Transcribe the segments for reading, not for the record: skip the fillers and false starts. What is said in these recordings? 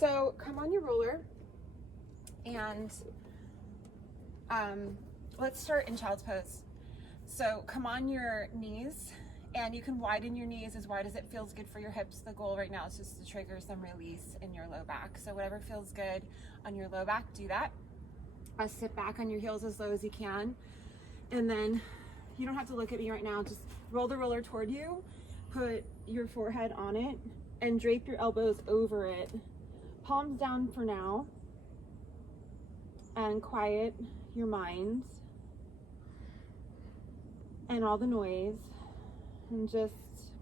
So come on your roller, and let's start in child's pose. So come on your knees, and you can widen your knees as wide as it feels good for your hips. The goal right now is just to trigger some release in your low back. So whatever feels good on your low back, do that. Sit back on your heels as low as you can. And then you don't have to look at me right now. Just roll the roller toward you, put your forehead on it, and drape your elbows over it. Palms down for now. And quiet your mind and all the noise. And just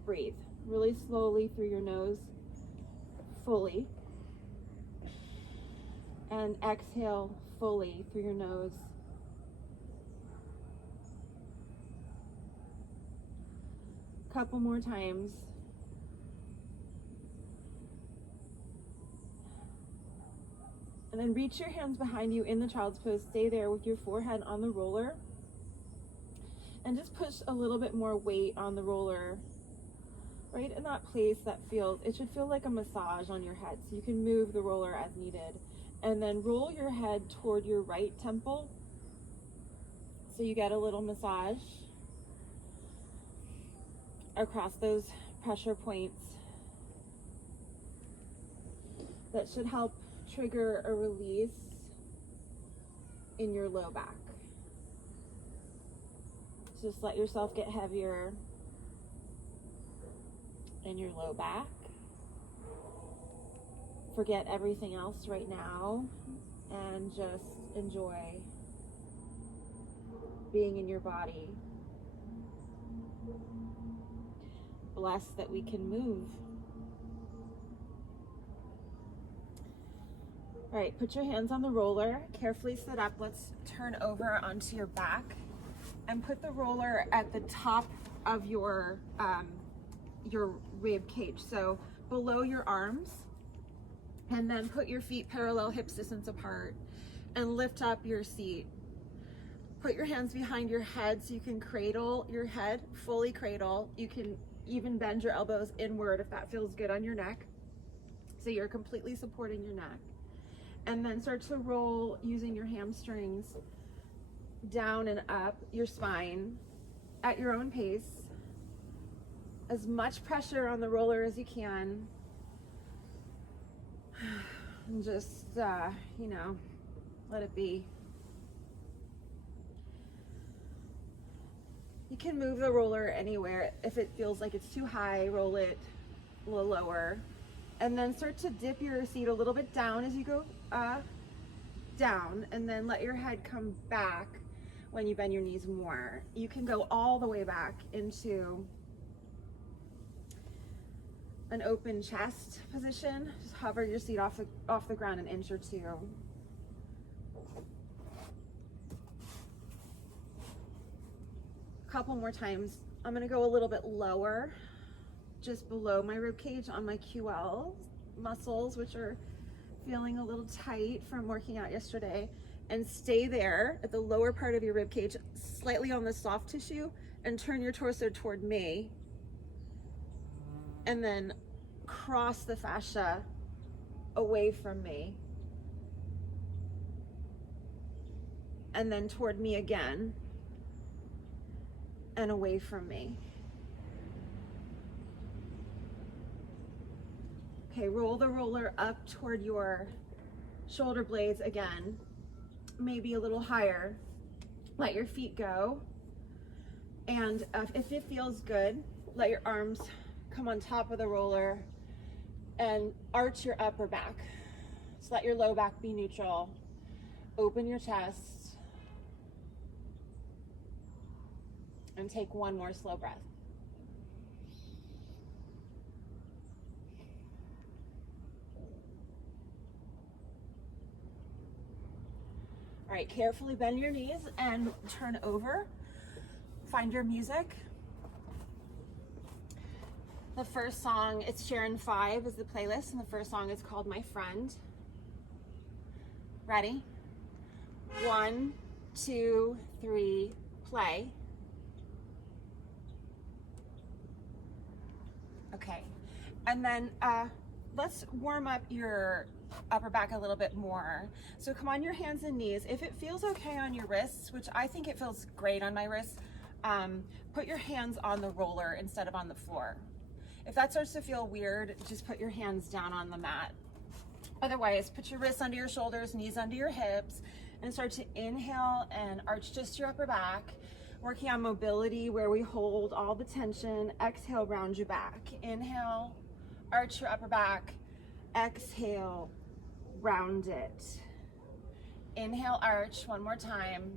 breathe really slowly through your nose, fully. And exhale fully through your nose. Couple more times. And then reach your hands behind you in the child's pose. Stay there with your forehead on the roller. And just push a little bit more weight on the roller, right in that place that feels, it should feel like a massage on your head. So you can move the roller as needed. And then roll your head toward your right temple, so you get a little massage across those pressure points. That should help trigger a release in your low back. Just let yourself get heavier in your low back. Forget everything else right now and just enjoy being in your body. Blessed that we can move. All right, put your hands on the roller. Carefully sit up. Let's turn over onto your back and put the roller at the top of your rib cage, so below your arms. And then put your feet parallel, hips distance apart, and lift up your seat. Put your hands behind your head so you can cradle your head, fully cradle. You can even bend your elbows inward if that feels good on your neck. So you're completely supporting your neck. And then start to roll using your hamstrings down and up your spine at your own pace. As much pressure on the roller as you can. And just, let it be. You can move the roller anywhere. If it feels like it's too high, roll it a little lower. And then start to dip your seat a little bit down as you go down, and then let your head come back when you bend your knees more. You can go all the way back into an open chest position. Just hover your seat off the ground an inch or two. A couple more times. I'm gonna go a little bit lower, just below my rib cage on my QL muscles, which are feeling a little tight from working out yesterday. And stay there at the lower part of your rib cage, slightly on the soft tissue, and turn your torso toward me. And then cross the fascia away from me. And then toward me again. And away from me. Okay, roll the roller up toward your shoulder blades again. Maybe a little higher. Let your feet go. And if it feels good, let your arms come on top of the roller and arch your upper back. So let your low back be neutral. Open your chest. And take one more slow breath. All right, carefully bend your knees and turn over. Find your music. The first song, it's Sharon 5 is the playlist, and the first song is called My Friend. Ready? 1, 2, 3, play. Okay, and then let's warm up your upper back a little bit more. So come on your hands and knees. If it feels okay on your wrists, which I think it feels great on my wrists, put your hands on the roller instead of on the floor. If that starts to feel weird, just put your hands down on the mat. Otherwise, put your wrists under your shoulders, knees under your hips, and start to inhale and arch just your upper back, working on mobility where we hold all the tension. Exhale, round your back. Inhale, arch your upper back. Exhale, round it. Inhale, arch one more time.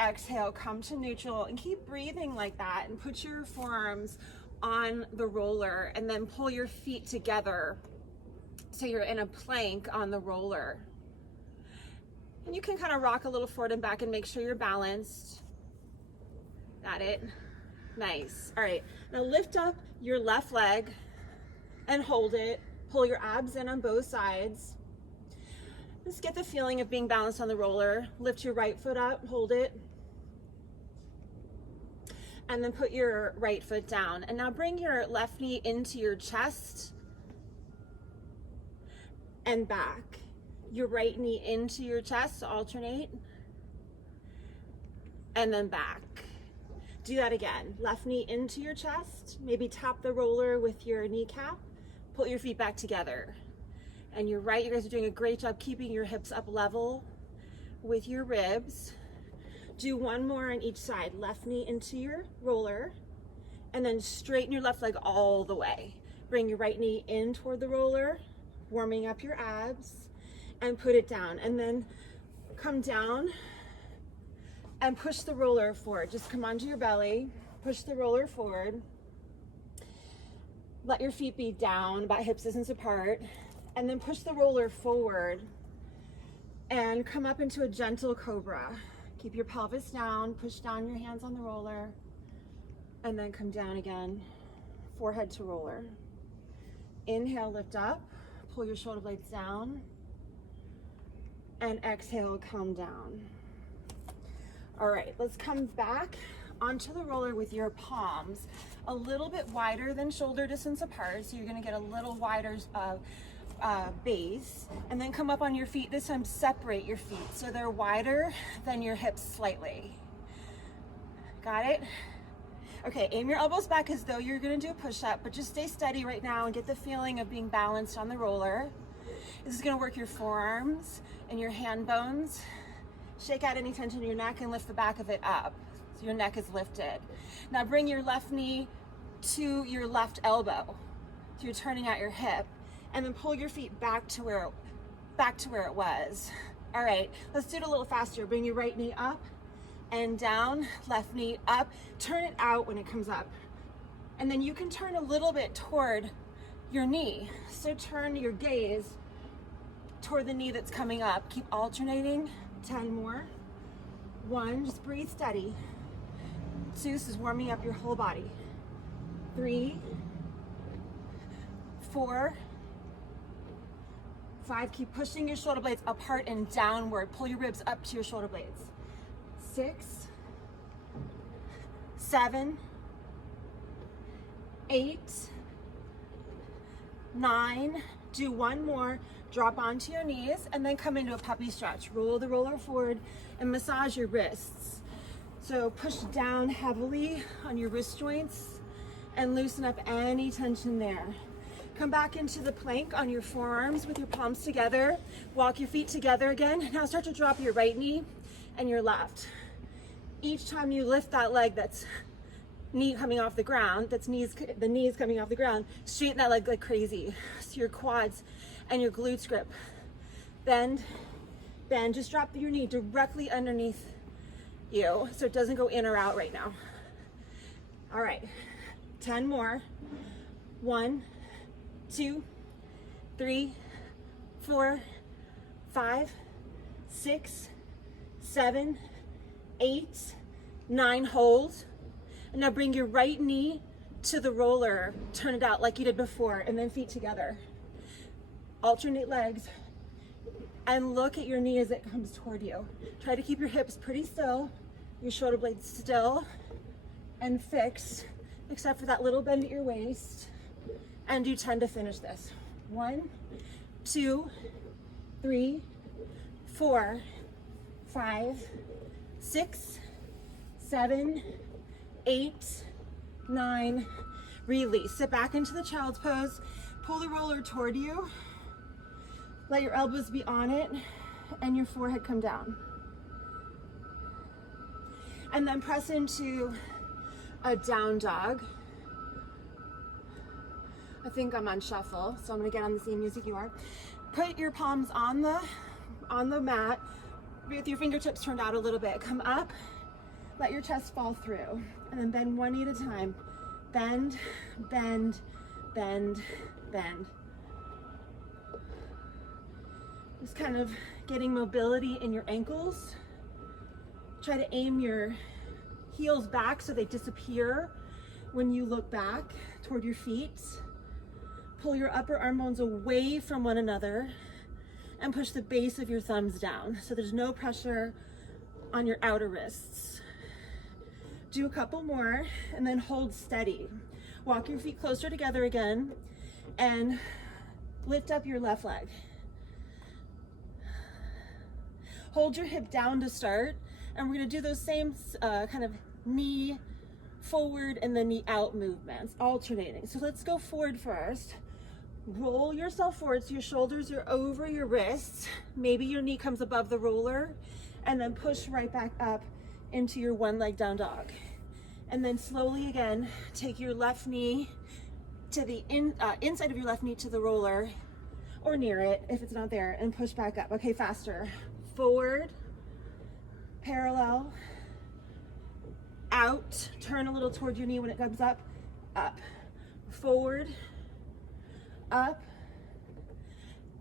Exhale, come to neutral, and keep breathing like that, and put your forearms on the roller, and then pull your feet together so you're in a plank on the roller. And you can kind of rock a little forward and back and make sure you're balanced. Got it? Nice. All right, now lift up your left leg and hold it. Pull your abs in on both sides. Just get the feeling of being balanced on the roller. Lift your right foot up, hold it. And then put your right foot down. And now bring your left knee into your chest and back. Your right knee into your chest, alternate. And then back. Do that again. Left knee into your chest. Maybe tap the roller with your kneecap. Pull your feet back together. And you're right, you guys are doing a great job keeping your hips up level with your ribs. Do one more on each side. Left knee into your roller, and then straighten your left leg all the way. Bring your right knee in toward the roller, warming up your abs, and put it down. And then come down and push the roller forward. Just come onto your belly, push the roller forward. Let your feet be down, about hip distance apart, and then push the roller forward and come up into a gentle cobra. Keep your pelvis down, push down your hands on the roller, and then come down again, forehead to roller. Inhale, lift up, pull your shoulder blades down, and exhale, come down. All right, let's come back onto the roller with your palms a little bit wider than shoulder distance apart, so you're gonna get a little wider base, and then come up on your feet. This time separate your feet so they're wider than your hips slightly. Got it? Okay, aim your elbows back as though you're gonna do a push-up, but just stay steady right now and get the feeling of being balanced on the roller. This is gonna work your forearms and your hand bones. Shake out any tension in your neck and lift the back of it up so your neck is lifted. Now bring your left knee to your left elbow, so you're turning out your hip, and then pull your feet back to where it was. All right, let's do it a little faster. Bring your right knee up and down, left knee up. Turn it out when it comes up. And then you can turn a little bit toward your knee. So turn your gaze toward the knee that's coming up. Keep alternating. 10 more. 1, just breathe steady. 2, this is warming up your whole body. 3, 4, 5, keep pushing your shoulder blades apart and downward. Pull your ribs up to your shoulder blades. 6, 7, 8, 9, do one more. Drop onto your knees and then come into a puppy stretch. Roll the roller forward and massage your wrists. So push down heavily on your wrist joints and loosen up any tension there. Come back into the plank on your forearms with your palms together. Walk your feet together again. Now start to drop your right knee and your left. Each time you lift that leg that's knee coming off the ground, the knees coming off the ground, straighten that leg like crazy. So your quads and your glutes grip. Bend, bend, just drop your knee directly underneath you so it doesn't go in or out right now. All right, 10 more. 1, 2, 3, 4, 5, 6, 7, 8, 9, hold. And now bring your right knee to the roller, turn it out like you did before, and then feet together. Alternate legs, and look at your knee as it comes toward you. Try to keep your hips pretty still, your shoulder blades still and fixed, except for that little bend at your waist, and do 10 to finish this. 1, 2, 3, 4, 5, 6, 7, 8, 9, release. Sit back into the child's pose. Pull the roller toward you. Let your elbows be on it and your forehead come down. And then press into a down dog. I think I'm on shuffle, so I'm gonna get on the same music you are. Put your palms on the mat with your fingertips turned out a little bit. Come up, let your chest fall through, and then bend one knee at a time. Bend, bend, bend, bend. Just kind of getting mobility in your ankles. Try to aim your heels back so they disappear when you look back toward your feet. Pull your upper arm bones away from one another and push the base of your thumbs down so there's no pressure on your outer wrists. Do a couple more and then hold steady. Walk your feet closer together again and lift up your left leg. Hold your hip down to start, and we're gonna do those same kind of knee forward and then knee out movements, alternating. So let's go forward first. Roll yourself forward so your shoulders are over your wrists. Maybe your knee comes above the roller, and then push right back up into your one leg down dog. And then slowly again, take your left knee to the inside of your left knee to the roller, or near it if it's not there, and push back up. Okay, faster. Forward, parallel, out, turn a little toward your knee when it comes up, forward, up,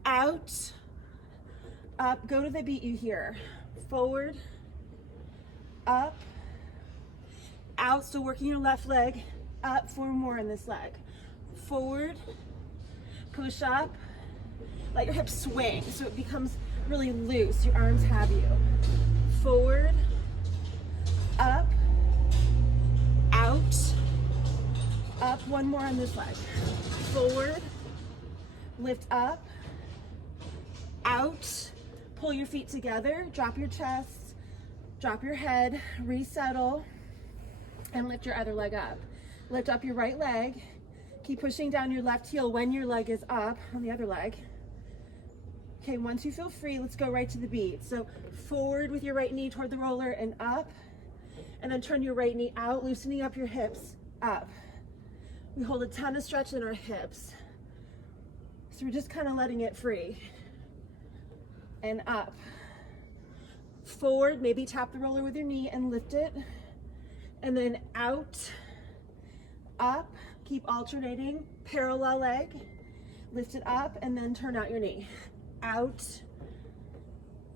out, up, go to the beat you hear, forward, up, out, still working your left leg, up, 4 more in this leg, forward, push up, let your hips swing so it becomes really loose, your arms have you, forward, up, out, up, 1 more on this leg, forward, lift up, out, pull your feet together, drop your chest, drop your head, resettle, and lift your other leg up. Lift up your right leg, keep pushing down your left heel when your leg is up on the other leg. Okay, once you feel free, let's go right to the beat. So forward with your right knee toward the roller and up, and then turn your right knee out, loosening up your hips, up. We hold a ton of stretch in our hips. So we're just kind of letting it free. And up. Forward, maybe tap the roller with your knee and lift it. And then out, up, keep alternating, parallel leg, lift it up, and then turn out your knee. Out,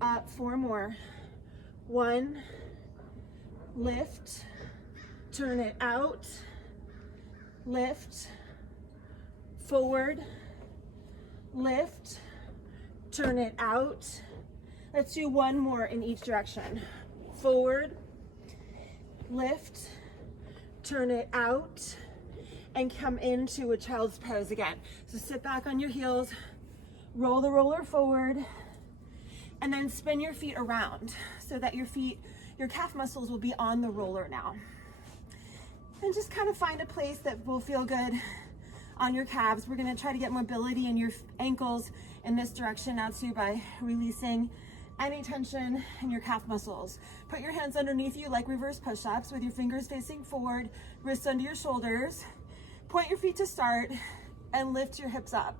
up, 4 more. 1, lift, turn it out, lift, forward, lift, turn it out. Let's do 1 more in each direction. Forward, lift, turn it out, and come into a child's pose again. So sit back on your heels, roll the roller forward, and then spin your feet around so that your calf muscles will be on the roller now. And just kind of find a place that will feel good on your calves. We're gonna try to get mobility in your ankles in this direction now too by releasing any tension in your calf muscles. Put your hands underneath you like reverse push-ups with your fingers facing forward, wrists under your shoulders. Point your feet to start and lift your hips up.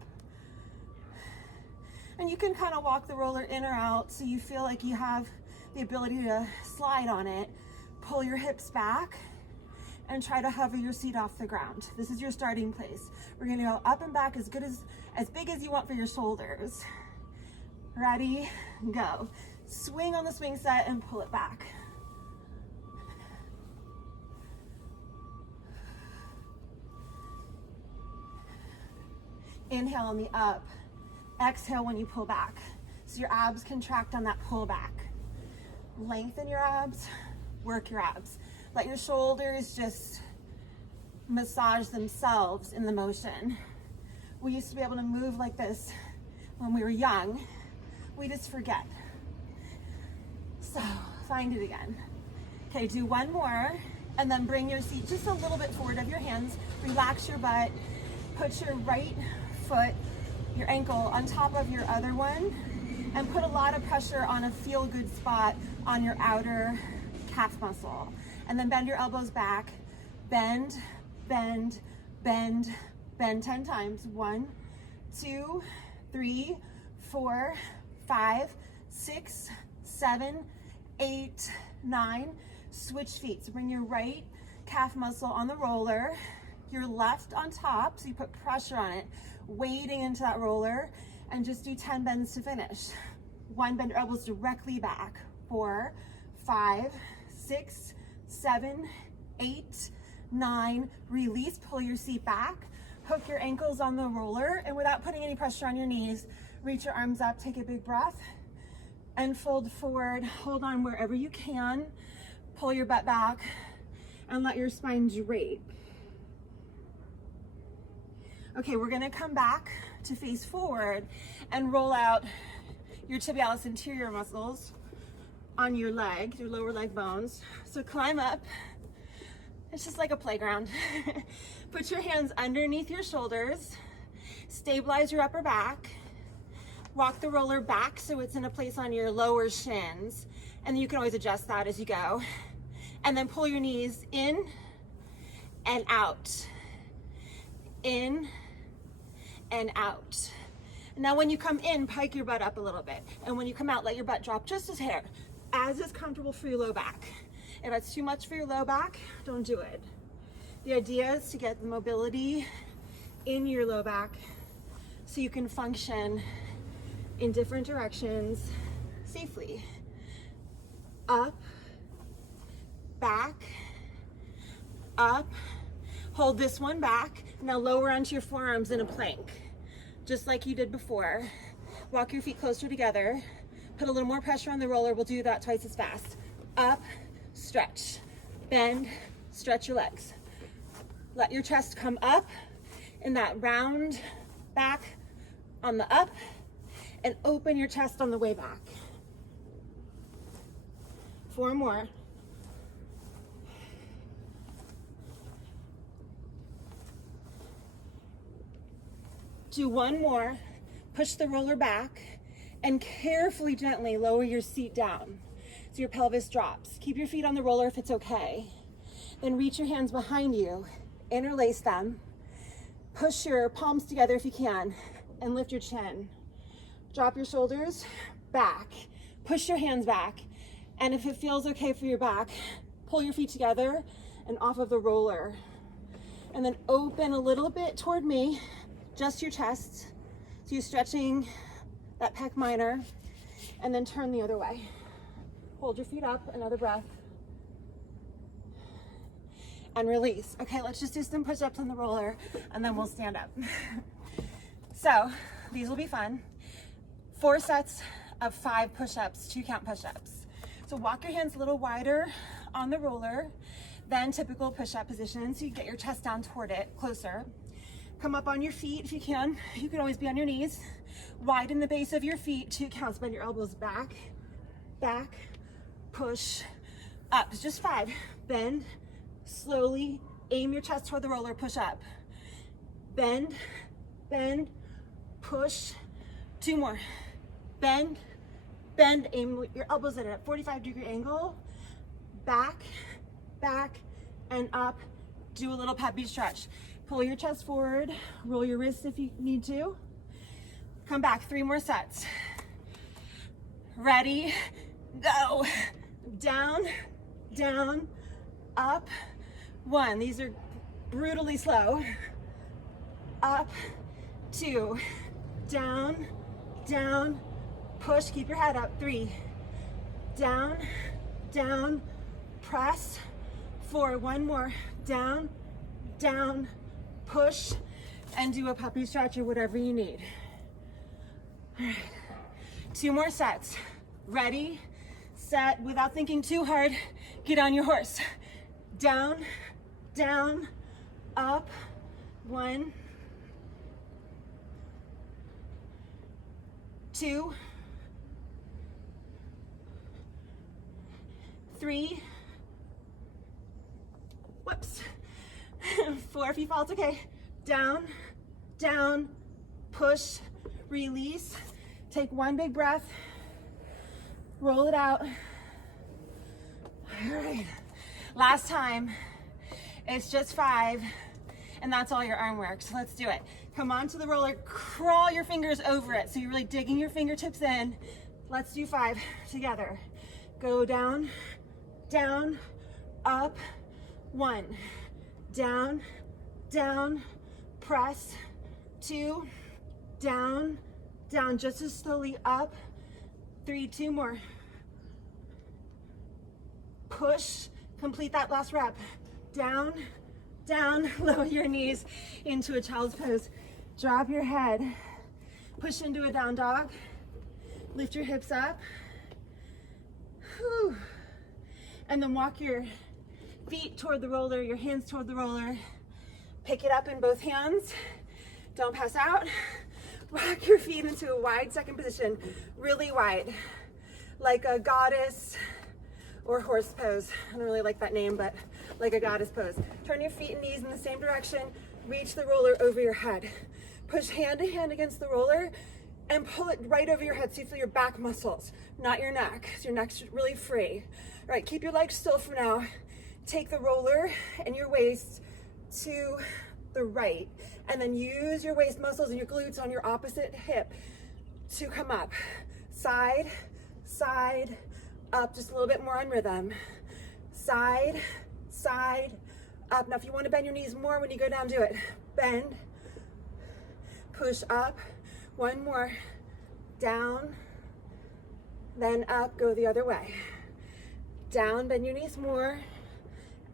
And you can kind of walk the roller in or out so you feel like you have the ability to slide on it. Pull your hips back and try to hover your seat off the ground. This is your starting place. We're gonna go up and back as big as you want for your shoulders. Ready, go. Swing on the swing set and pull it back. Inhale on the up. Exhale when you pull back. So your abs contract on that pull back. Lengthen your abs, work your abs. Let your shoulders just massage themselves in the motion. We used to be able to move like this when we were young. We just forget. So find it again. Okay, do one more, and then bring your seat just a little bit forward of your hands. Relax your butt. Put your right foot, your ankle, on top of your other one, and put a lot of pressure on a feel-good spot on your outer calf muscle. And then bend your elbows back. Bend, bend, bend, bend 10 times. 1, 2, 3, 4, 5, 6, 7, 8, 9. Switch feet. So bring your right calf muscle on the roller, your left on top, so you put pressure on it, wading into that roller, and just do 10 bends to finish. 1, bend your elbows directly back. 4, 5, 6, 7, 8, 9. Release, pull your seat back, hook your ankles on the roller, and without putting any pressure on your knees, reach your arms up, take a big breath, and fold forward. Hold on wherever you can. Pull your butt back and let your spine drape. Okay, we're gonna come back to face forward and roll out your tibialis anterior muscles on your leg, your lower leg bones. So climb up. It's just like a playground. Put your hands underneath your shoulders. Stabilize your upper back. Walk the roller back so it's in a place on your lower shins. And you can always adjust that as you go. And then pull your knees in and out. In and out. Now when you come in, pike your butt up a little bit. And when you come out, let your butt drop just a hair, as is comfortable for your low back. If that's too much for your low back, don't do it. The idea is to get the mobility in your low back so you can function in different directions safely. Up, back, up. Hold this one back. Now lower onto your forearms in a plank, just like you did before. Walk your feet closer together. Put a little more pressure on the roller. We'll do that twice as fast. Up, stretch, bend, stretch your legs. Let your chest come up in that round back on the up, and open your chest on the way back. 4 more. Do 1 more. Push the roller back and carefully, gently lower your seat down so your pelvis drops. Keep your feet on the roller if it's okay. Then reach your hands behind you, interlace them, push your palms together if you can, and lift your chin. Drop your shoulders back, push your hands back, and if it feels okay for your back, pull your feet together and off of the roller. And then open a little bit toward me, just your chest, so you're stretching that pec minor, and then turn the other way. Hold your feet up, another breath, and release. Okay, let's just do some push-ups on the roller, and then we'll stand up. So these will be fun. 4 sets of 5 push-ups, 2 count push-ups. So walk your hands a little wider on the roller than typical push-up position, so you get your chest down toward it, closer. Come up on your feet if you can. You can always be on your knees. Widen the base of your feet, 2 counts. Bend your elbows back, back, push, up. It's just 5. Bend, slowly, aim your chest toward the roller, push up. Bend, bend, push. 2 more. Bend, bend, aim your elbows at a 45-degree angle. Back, back, and up. Do a little peppy stretch. Pull your chest forward, roll your wrists if you need to. Come back, 3 more sets. Ready, go. Down, down, up. 1, these are brutally slow. Up, 2, down, down, push, keep your head up. 3, down, down, press. 4, 1 more, down, down, push, and do a puppy stretch or whatever you need. All right, 2 more sets. Ready, set, without thinking too hard, get on your horse. Down, down, up. 1, 2, 3, whoops, 4, if you fall, it's okay. Down, down, push, release. Take one big breath, roll it out. All right, last time. It's just 5, and that's all your arm work. So let's do it. Come onto the roller, crawl your fingers over it. So you're really digging your fingertips in. Let's do 5 together. Go down, down, up, 1, down, down, press, 2, down, down, just as slowly, up, 3, 2 more. Push, complete that last rep. Down, down, lower your knees into a child's pose. Drop your head, push into a down dog, lift your hips up. Whew. And then walk your feet toward the roller, your hands toward the roller. Pick it up in both hands. Don't pass out. Rock your feet into a wide second position, really wide, like a goddess or horse pose. I don't really like that name, but like a goddess pose. Turn your feet and knees in the same direction. Reach the roller over your head. Push hand to hand against the roller and pull it right over your head so you feel your back muscles, not your neck. So your neck's really free. All right, keep your legs still for now. Take the roller and your waist to the right, and then use your waist muscles and your glutes on your opposite hip to come up. Side, side, up, just a little bit more on rhythm. Side, side, up. Now if you want to bend your knees more when you go down, do it. Bend, push up, 1 more, down, then up, go the other way. Down, bend your knees more.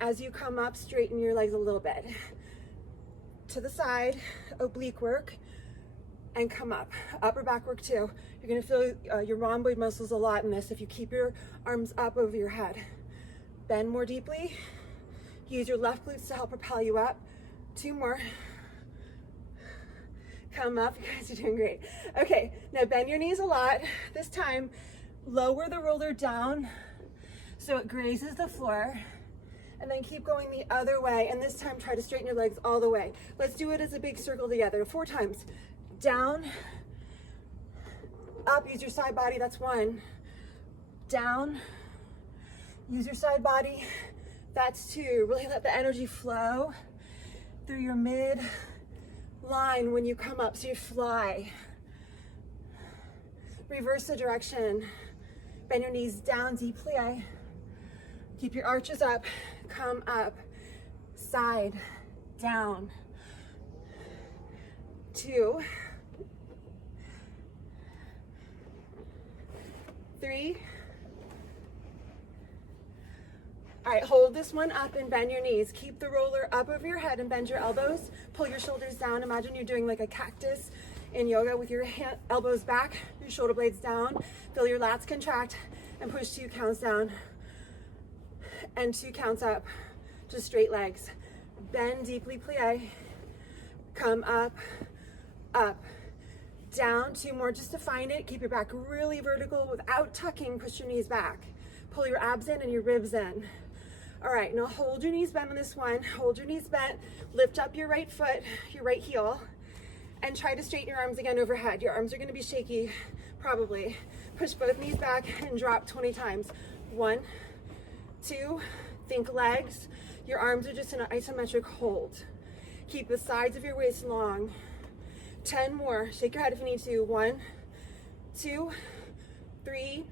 As you come up, straighten your legs a little bit. To the side, oblique work, and come up. Upper back work too. You're gonna feel your rhomboid muscles a lot in this if you keep your arms up over your head. Bend more deeply. Use your left glutes to help propel you up. 2 more. Come up, you guys are doing great. Okay, now bend your knees a lot. This time, lower the roller down so it grazes the floor. And then keep going the other way. And this time, try to straighten your legs all the way. Let's do it as a big circle together. 4 times. Down, up, use your side body, that's 1. Down, use your side body, that's 2. Really let the energy flow through your mid line when you come up, so you fly. Reverse the direction. Bend your knees down, deep plie. Keep your arches up, come up, side, down, 2, 3. All right, hold this one up and bend your knees. Keep the roller up over your head and bend your elbows. Pull your shoulders down. Imagine you're doing like a cactus in yoga with your elbows back, your shoulder blades down. Feel your lats contract and push 2 counts down and 2 counts up. Just straight legs. Bend deeply, plie. Come up, up, down. 2 more just to find it. Keep your back really vertical without tucking. Push your knees back. Pull your abs in and your ribs in. All right, now hold your knees bent on this one. Hold your knees bent. Lift up your right foot, your right heel, and try to straighten your arms again overhead. Your arms are going to be shaky, probably. Push both knees back and drop 20 times. 1, 2, think legs. Your arms are just in an isometric hold. Keep the sides of your waist long. 10 more. Shake your head if you need to. 1, 2, 3,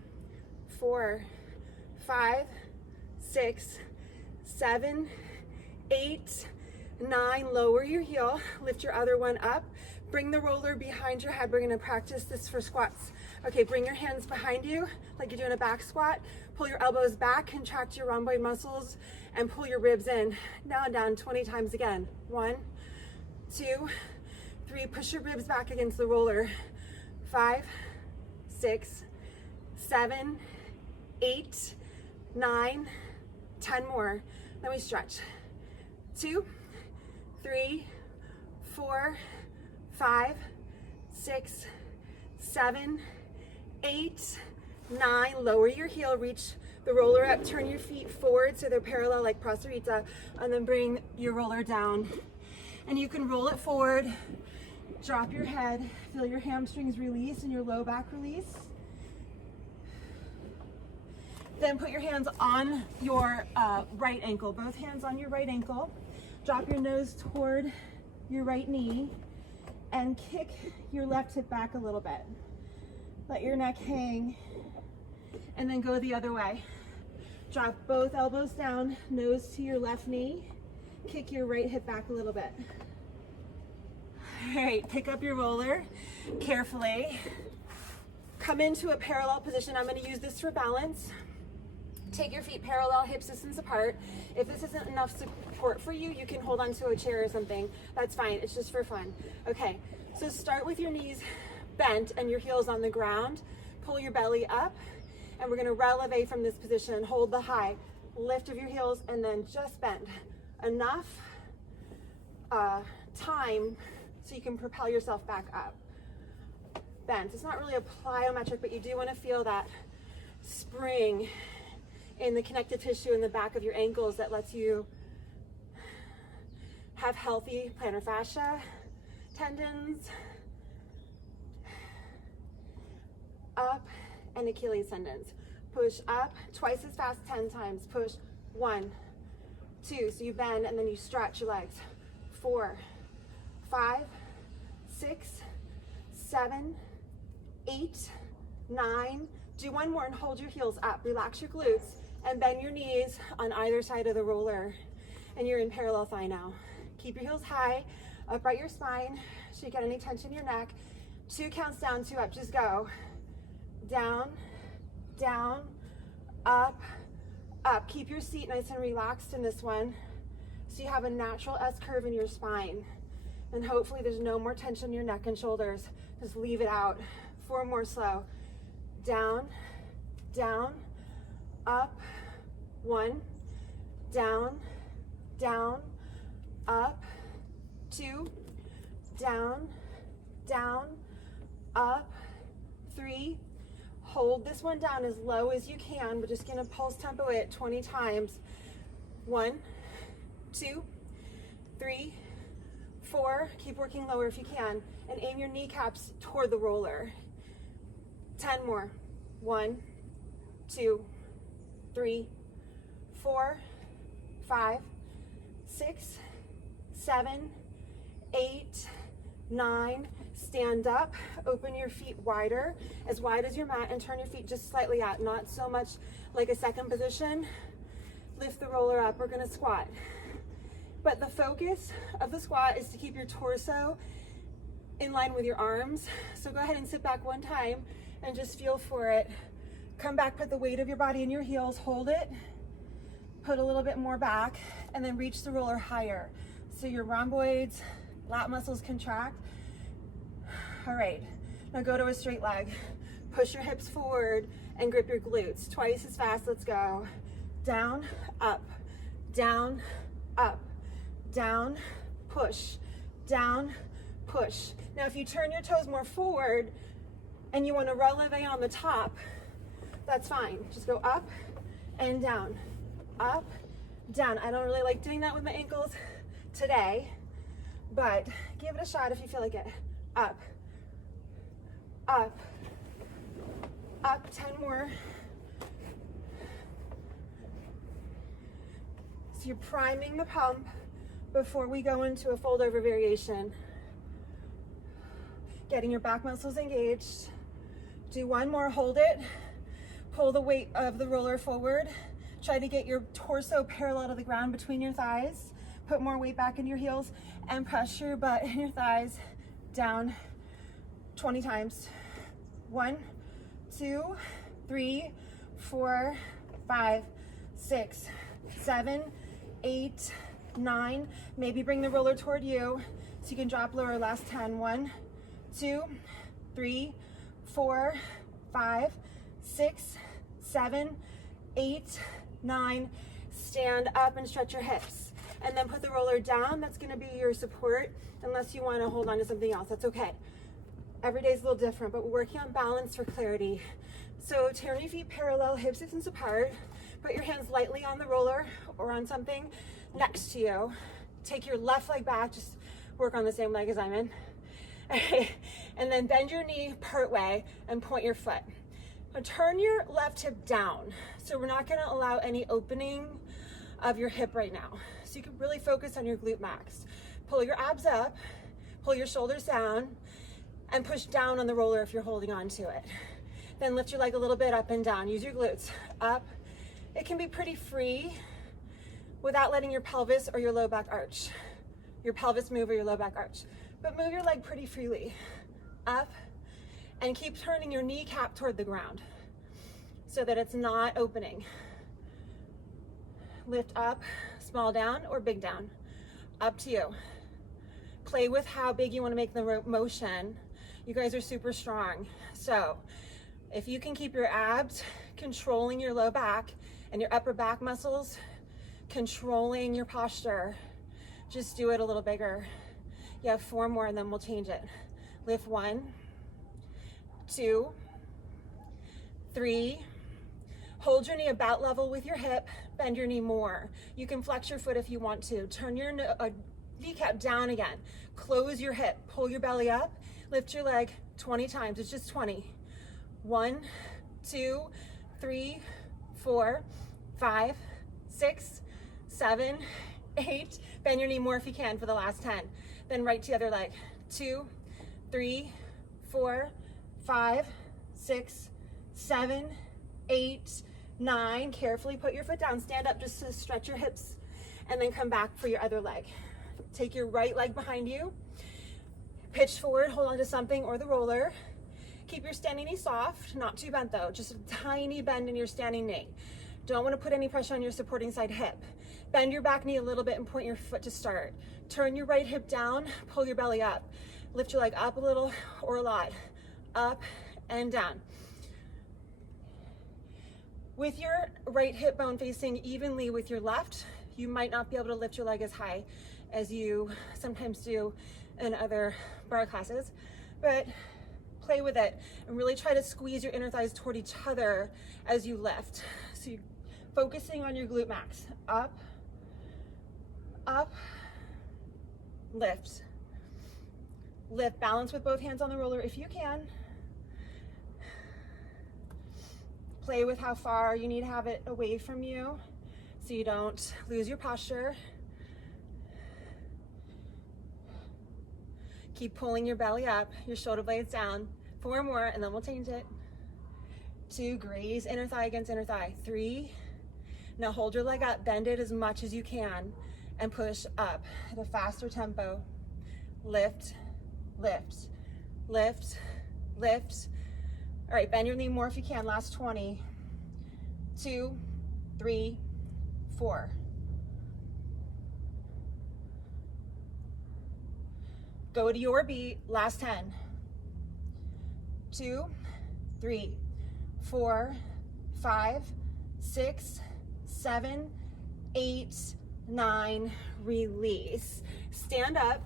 4, 5, 6, 7, 8, 9. Lower your heel. Lift your other one up. Bring the roller behind your head. We're going to practice this for squats. Okay, bring your hands behind you like you're doing a back squat. Pull your elbows back, contract your rhomboid muscles, and pull your ribs in. Now down 20 times again. 1, 2, 3. Push your ribs back against the roller. 5, 6, 7, 8, 9, 10 more. Then we stretch. 2, 3, 4, 5, 6, 7, 8, 9, lower your heel, reach the roller up, turn your feet forward so they're parallel like Prasarita, and then bring your roller down. And you can roll it forward, drop your head, feel your hamstrings release and your low back release. Then put your hands on your right ankle, both hands on your right ankle. Drop your nose toward your right knee and kick your left hip back a little bit. Let your neck hang and then go the other way. Drop both elbows down, nose to your left knee. Kick your right hip back a little bit. All right, pick up your roller carefully. Come into a parallel position. I'm going to use this for balance. Take your feet parallel, hips distance apart. If this isn't enough support for you, you can hold onto a chair or something. That's fine. It's just for fun. Okay, so start with your knees bent and your heels on the ground. Pull your belly up, and we're going to releve from this position. Hold the high lift of your heels, and then just bend. Enough time so you can propel yourself back up. Bend. It's not really a plyometric, but you do want to feel that spring in the connective tissue in the back of your ankles that lets you have healthy plantar fascia, tendons, up, and Achilles tendons. Push up twice as fast, 10 times. Push 1, 2, so you bend and then you stretch your legs. 4, 5, 6, 7, 8, 9. Do one more and hold your heels up. Relax your glutes and bend your knees on either side of the roller. And you're in parallel thigh now. Keep your heels high, upright your spine. Shake out any tension in your neck. 2 counts down, 2 up. Just go. Down, down, up, up. Keep your seat nice and relaxed in this one so you have a natural S curve in your spine. And hopefully there's no more tension in your neck and shoulders. Just leave it out. 4 more slow. Down, down, up, 1, down, down, up, 2, down, down, up, 3. Hold this one down as low as you can. We're just gonna pulse tempo it 20 times. 1, 2, 3, 4. Keep working lower if you can, and aim your kneecaps toward the roller. 10 more. 1, 2, 3, 4, 5, 6, 7, 8, 9. Stand up, open your feet wider, as wide as your mat, and turn your feet just slightly out, not so much like a second position. Lift the roller up. We're gonna squat. But the focus of the squat is to keep your torso in line with your arms. So go ahead and sit back one time and just feel for it. Come back, put the weight of your body in your heels, hold it, put a little bit more back, and then reach the roller higher. So your rhomboids, lat muscles contract. All right, now go to a straight leg. Push your hips forward and grip your glutes. Twice as fast, let's go. Down, up, down, up, down, push, down, push. Now if you turn your toes more forward and you want to releve on the top, that's fine. Just go up and down, up, down. I don't really like doing that with my ankles today, but give it a shot if you feel like it. Up, up, up. 10 more. So you're priming the pump before we go into a fold over variation. Getting your back muscles engaged. Do one more, hold it. Pull the weight of the roller forward. Try to get your torso parallel to the ground between your thighs. Put more weight back in your heels and press your butt and your thighs down 20 times. 1, 2, 3, 4, 5, 6, 7, 8, 9. Maybe bring the roller toward you so you can drop lower. Last 10. 1, 2, 3, 4, 5, 6, 7, 8, 9. Stand up and stretch your hips. And then put the roller down. That's going to be your support unless you want to hold on to something else. That's okay. Every day is a little different, but we're working on balance for clarity. So turn your feet parallel, hips distance apart. Put your hands lightly on the roller or on something next to you. Take your left leg back, just work on the same leg as I'm in. And then bend your knee part way and point your foot. Now turn your left hip down. So we're not gonna allow any opening of your hip right now. So you can really focus on your glute max. Pull your abs up, pull your shoulders down, and push down on the roller if you're holding on to it. Then lift your leg a little bit up and down. Use your glutes up. It can be pretty free without letting your pelvis or your low back arch. Your pelvis move or your low back arch. But move your leg pretty freely. Up, and keep turning your kneecap toward the ground so that it's not opening. Lift up, small down or big down. Up to you. Play with how big you want to make the motion. You guys are super strong. So if you can keep your abs controlling your low back and your upper back muscles controlling your posture, just do it a little bigger. You have 4 more and then we'll change it. Lift 1, 2, 3. Hold your knee about level with your hip, bend your knee more. You can flex your foot if you want to. Turn your kneecap down again. Close your hip, pull your belly up, lift your leg 20 times. It's just 20. 1, 2, 3, 4, 5, 6, 7, 8. Bend your knee more if you can for the last 10. Then right to the other leg. 2, 3, 4, 5, 6, 7, 8, 9. Carefully put your foot down. Stand up just to stretch your hips and then come back for your other leg. Take your right leg behind you. Pitch forward, hold on to something or the roller. Keep your standing knee soft, not too bent though, just a tiny bend in your standing knee. Don't want to put any pressure on your supporting side hip. Bend your back knee a little bit and point your foot to start. Turn your right hip down, pull your belly up. Lift your leg up a little or a lot. Up and down. With your right hip bone facing evenly with your left, you might not be able to lift your leg as high as you sometimes do in other bar classes, but play with it and really try to squeeze your inner thighs toward each other as you lift. So you're focusing on your glute max. Up, up, lift. Lift, balance with both hands on the roller if you can. Play with how far you need to have it away from you so you don't lose your posture. Keep pulling your belly up, your shoulder blades down. 4 more and then we'll change it. 2, graze inner thigh against inner thigh. 3, now hold your leg up, bend it as much as you can and push up at a faster tempo. Lift, lift, lift, lift. All right, bend your knee more if you can. Last 20. 2, 3, 4. Go to your beat. Last 10. 2, 3, 4, 5, 6, 7, 8, 9. Release. Stand up.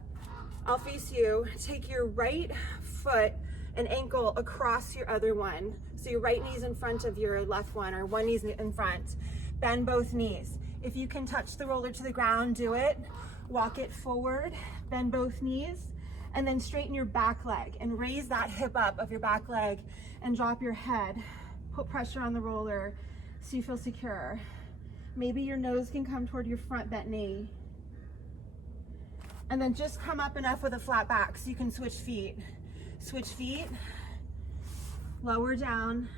I'll face you. Take your right foot and ankle across your other one. So your right knee's in front of your left one, or one knee's in front. Bend both knees. If you can touch the roller to the ground, do it. Walk it forward, bend both knees, and then straighten your back leg and raise that hip up of your back leg and drop your head. Put pressure on the roller so you feel secure. Maybe your nose can come toward your front bent knee. And then just come up enough with a flat back so you can switch feet. Switch feet, lower down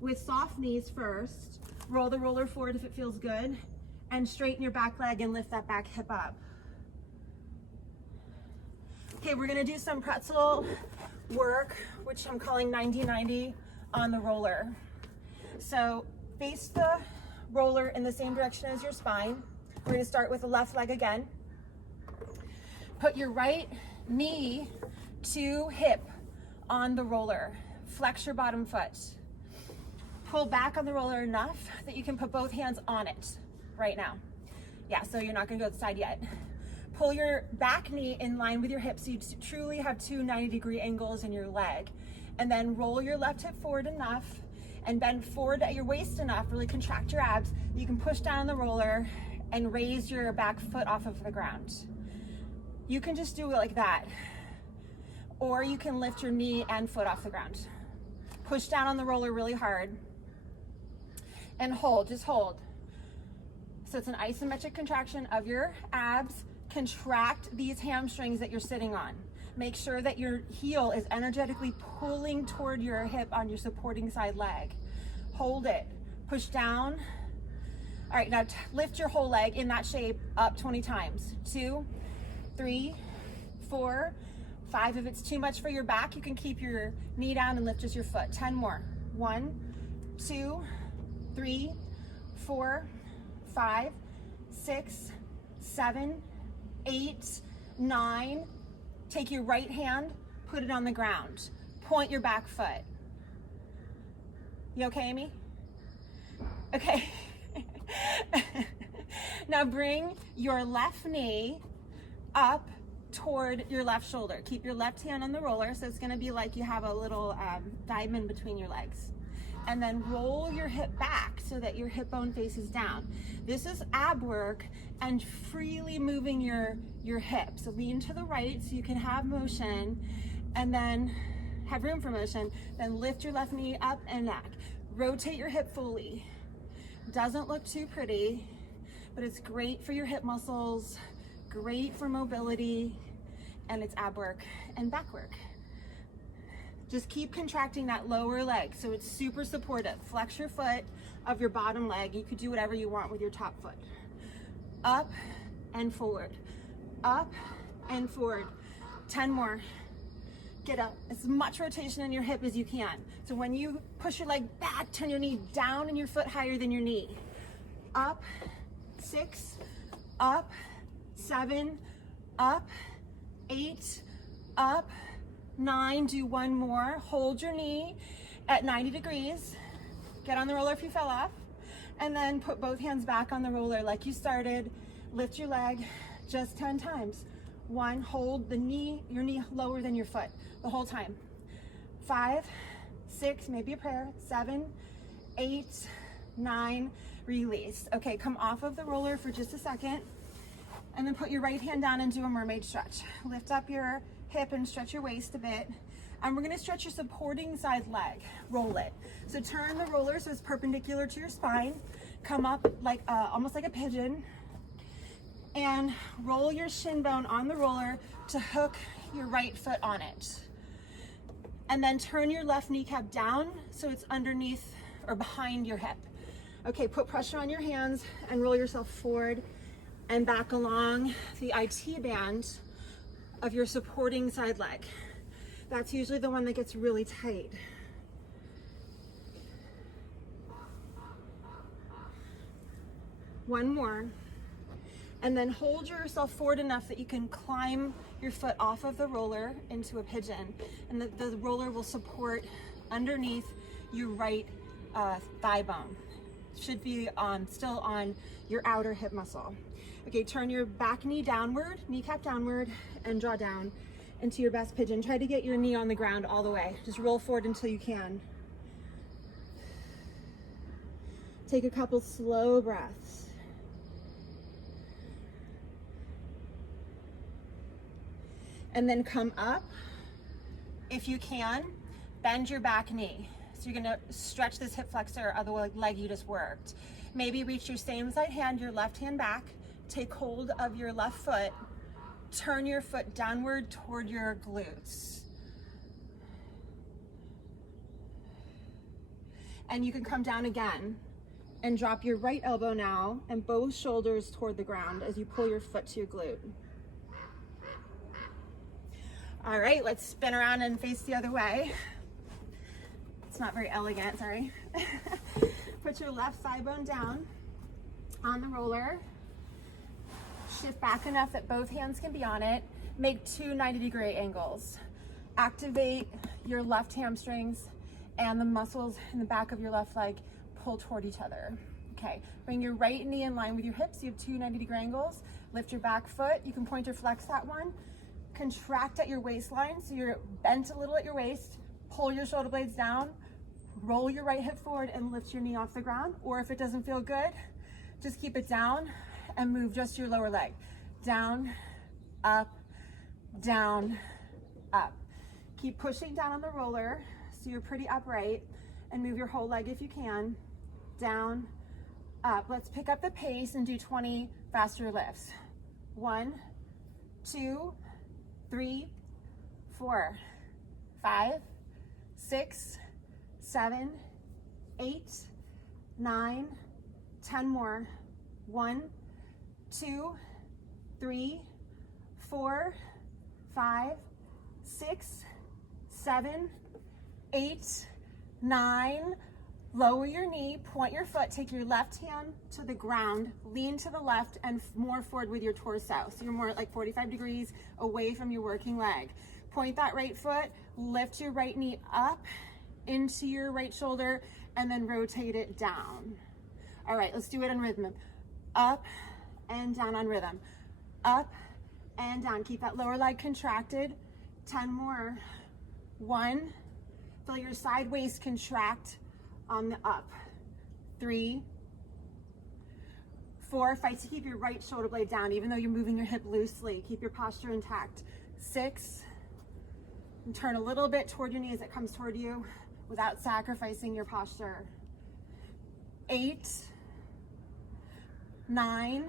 with soft knees first. Roll the roller forward if it feels good, and straighten your back leg and lift that back hip up. Okay, we're gonna do some pretzel work, which I'm calling 90-90 on the roller. So face the roller in the same direction as your spine. We're gonna start with the left leg again. Put your right knee to hip on the roller. Flex your bottom foot. Pull back on the roller enough that you can put both hands on it right now. Yeah, so you're not gonna go to the side yet. Pull your back knee in line with your hips so you truly have two 90-degree angles in your leg. And then roll your left hip forward enough and bend forward at your waist enough, really contract your abs. You can push down the roller and raise your back foot off of the ground. You can just do it like that. Or you can lift your knee and foot off the ground. Push down on the roller really hard and hold, just hold. So it's an isometric contraction of your abs. Contract these hamstrings that you're sitting on. Make sure that your heel is energetically pulling toward your hip on your supporting side leg. Hold it, push down. All right, now lift your whole leg in that shape up 20 times. 2, 3, 4, 5. If it's too much for your back, you can keep your knee down and lift just your foot. 10 more. 1, 2, 3, 4, 5, 6, 7, 8, 9. Take your right hand, put it on the ground. Point your back foot. You okay, Amy? Okay. Now bring your left knee up toward your left shoulder. Keep your left hand on the roller, so it's gonna be like you have a little diamond between your legs. And then roll your hip back so that your hip bone faces down. This is ab work and freely moving your hip. So lean to the right so you can have motion and then have room for motion. Then lift your left knee up and back. Rotate your hip fully. Doesn't look too pretty, but it's great for your hip muscles, great for mobility, and it's ab work and back work. Just keep contracting that lower leg so it's super supportive. Flex your foot of your bottom leg. You could do whatever you want with your top foot. Up and forward. Up and forward. 10 more. Get up. As much rotation in your hip as you can. So when you push your leg back, turn your knee down and your foot higher than your knee. Up. 6. Up. 7. Up. 8. Up. 9, do one more. Hold your knee at 90 degrees. Get on the roller if you fell off. And then put both hands back on the roller like you started. Lift your leg just 10 times. 1, hold your knee lower than your foot the whole time. 5, 6, maybe a prayer. 7, 8, 9, release. Okay, come off of the roller for just a second. And then put your right hand down and do a mermaid stretch. Lift up your hip and stretch your waist a bit. And we're gonna stretch your supporting side leg. Roll it. So turn the roller so it's perpendicular to your spine. Come up like almost like a pigeon. And roll your shin bone on the roller to hook your right foot on it. And then turn your left kneecap down so it's underneath or behind your hip. Okay, put pressure on your hands and roll yourself forward and back along the IT band of your supporting side leg. That's usually the one that gets really tight. One more. And then hold yourself forward enough that you can climb your foot off of the roller into a pigeon. And the roller will support underneath your right thigh bone. Should be still on your outer hip muscle. Okay, turn your back knee downward, kneecap downward, and draw down into your best pigeon. Try to get your knee on the ground all the way. Just roll forward until you can. Take a couple slow breaths. And then come up. If you can, bend your back knee. So you're gonna stretch this hip flexor of the leg you just worked. Maybe reach your same side hand, your left hand back. Take hold of your left foot. Turn your foot downward toward your glutes. And you can come down again and drop your right elbow now and both shoulders toward the ground as you pull your foot to your glute. All right, let's spin around and face the other way. It's not very elegant, sorry. Put your left thigh bone down on the roller. Shift back enough that both hands can be on it. Make two 90-degree angles. Activate your left hamstrings and the muscles in the back of your left leg pull toward each other. Okay, bring your right knee in line with your hips. You have two 90-degree angles. Lift your back foot. You can point or flex that one. Contract at your waistline, so you're bent a little at your waist. Pull your shoulder blades down. Roll your right hip forward and lift your knee off the ground. Or if it doesn't feel good, just keep it down and move just your lower leg. Down, up, down, up. Keep pushing down on the roller so you're pretty upright, and move your whole leg if you can. Down, up. Let's pick up the pace and do 20 faster lifts. 1, 2, 3, 4, 5, 6, 7, 8, 9, 10 more. 1, 2, 3, 4, 5, 6, 7, 8, 9. Lower your knee, point your foot, take your left hand to the ground, lean to the left and more forward with your torso. So you're more like 45 degrees away from your working leg. Point that right foot, lift your right knee up into your right shoulder, and then rotate it down. All right, let's do it on rhythm. Up and down on rhythm. Up and down. Keep that lower leg contracted. 10 more. 1. Feel your side waist contract on the up. 3, 4. Fight to keep your right shoulder blade down, even though you're moving your hip loosely. Keep your posture intact. 6. And turn a little bit toward your knee as it comes toward you without sacrificing your posture. 8, 9.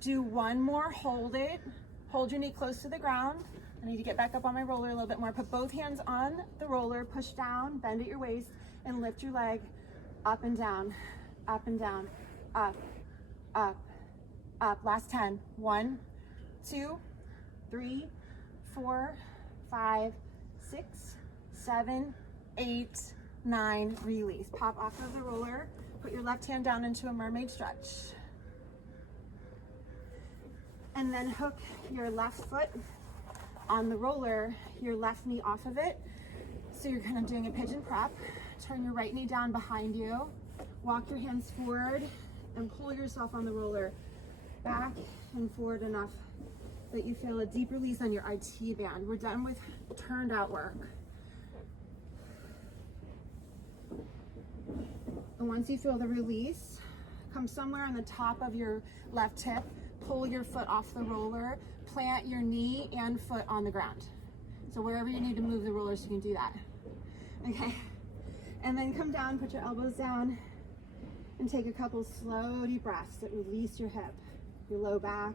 Do one more, hold it. Hold your knee close to the ground. I need to get back up on my roller a little bit more. Put both hands on the roller, push down, bend at your waist, and lift your leg up and down, up and down, up, up, up. Last 10. 1, 2, 3, 4, 5, 6, 7, 8, 9. Release. Pop off of the roller. Put your left hand down into a mermaid stretch. And then hook your left foot on the roller, your left knee off of it. So you're kind of doing a pigeon prep. Turn your right knee down behind you. Walk your hands forward and pull yourself on the roller back and forward enough that you feel a deep release on your IT band. We're done with turned out work. And once you feel the release, come somewhere on the top of your left hip, pull your foot off the roller, plant your knee and foot on the ground. So wherever you need to move the roller, so you can do that. Okay. And then come down, put your elbows down, and take a couple slow deep breaths that release your hip, your low back.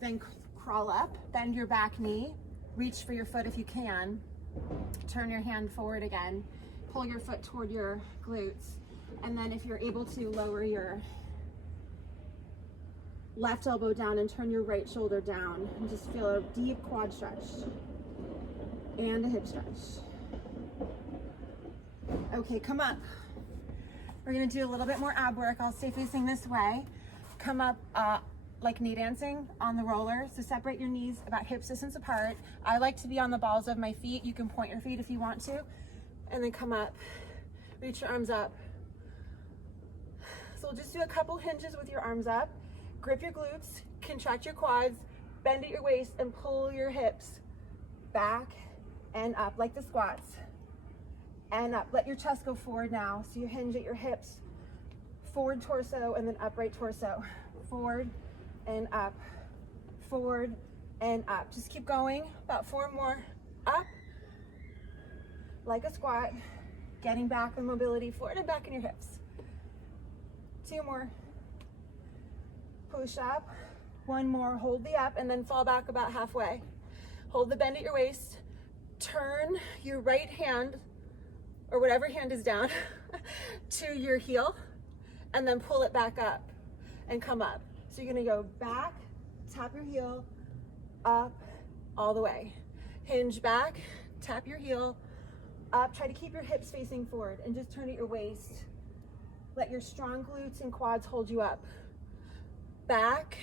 Then crawl up, bend your back knee, reach for your foot if you can, turn your hand forward again, pull your foot toward your glutes, and then if you're able to, lower your left elbow down and turn your right shoulder down, and just feel a deep quad stretch and a hip stretch. Okay, come up. We're gonna do a little bit more ab work. I'll stay facing this way. Come up like knee dancing on the roller. So separate your knees about hip distance apart. I like to be on the balls of my feet. You can point your feet if you want to. And then come up, reach your arms up. So we'll just do a couple hinges with your arms up. Grip your glutes, contract your quads, bend at your waist, and pull your hips back and up like the squats. And up. Let your chest go forward now. So you hinge at your hips, forward torso, and then upright torso. Forward and up, forward and up. Just keep going. About 4 more. Up, like a squat. Getting back the mobility forward and back in your hips. 2 more. Push up. 1 more. Hold the up and then fall back about halfway. Hold the bend at your waist. Turn your right hand, or whatever hand is down, to your heel, and then pull it back up and come up. So you're gonna go back, tap your heel, up, all the way. Hinge back, tap your heel, up. Try to keep your hips facing forward and just turn at your waist. Let your strong glutes and quads hold you up. Back,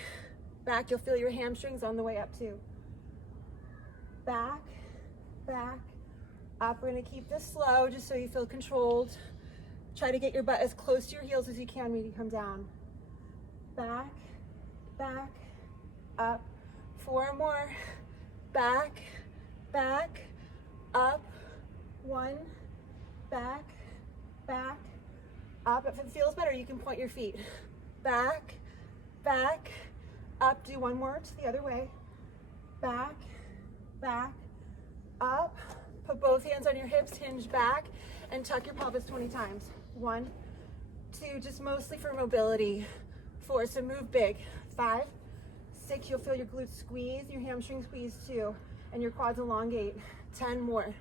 back. You'll feel your hamstrings on the way up too. back, back, up. We're gonna keep this slow just so you feel controlled. Try to get your butt as close to your heels as you can when you come down. Back, back, up. 4 more. Back, back, up. 1, back, back, up. If it feels better, you can point your feet. Back, back, up. Do 1 more to the other way. Back, back, up. Put both hands on your hips, hinge back, and tuck your pelvis 20 times. 1, 2, just mostly for mobility. 4, so move big. 5, 6, you'll feel your glutes squeeze, your hamstring squeeze too, and your quads elongate. 10 more.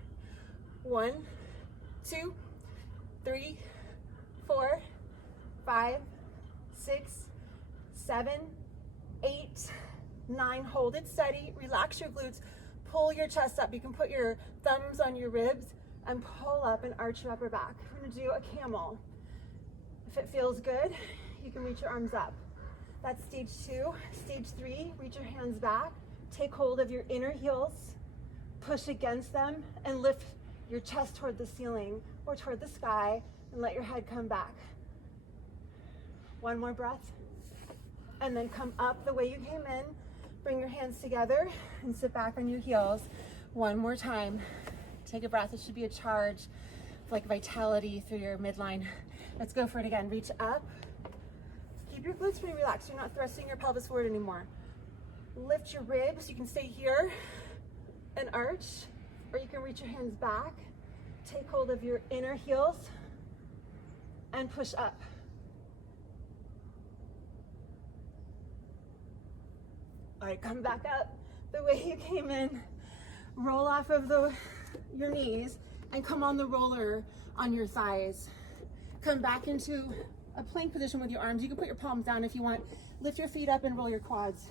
1, 2, 3, 4, 5, 6, 7, 8, 9. Hold it steady. Relax your glutes. Pull your chest up. You can put your thumbs on your ribs and pull up and arch your upper back. We're going to do a camel. If it feels good, you can reach your arms up. That's stage 2. Stage 3, reach your hands back. Take hold of your inner heels. Push against them and lift your chest toward the ceiling or toward the sky and let your head come back. 1 more breath. And then come up the way you came in. Bring your hands together and sit back on your heels. 1 more time. Take a breath. It should be a charge, like vitality through your midline. Let's go for it again. Reach up. Keep your glutes pretty relaxed. You're not thrusting your pelvis forward anymore. Lift your ribs. You can stay here and arch, or you can reach your hands back. Take hold of your inner heels and push up. All right, come back up the way you came in. Roll off of your knees and come on the roller on your thighs. Come back into a plank position with your arms. You can put your palms down if you want. Lift your feet up and roll your quads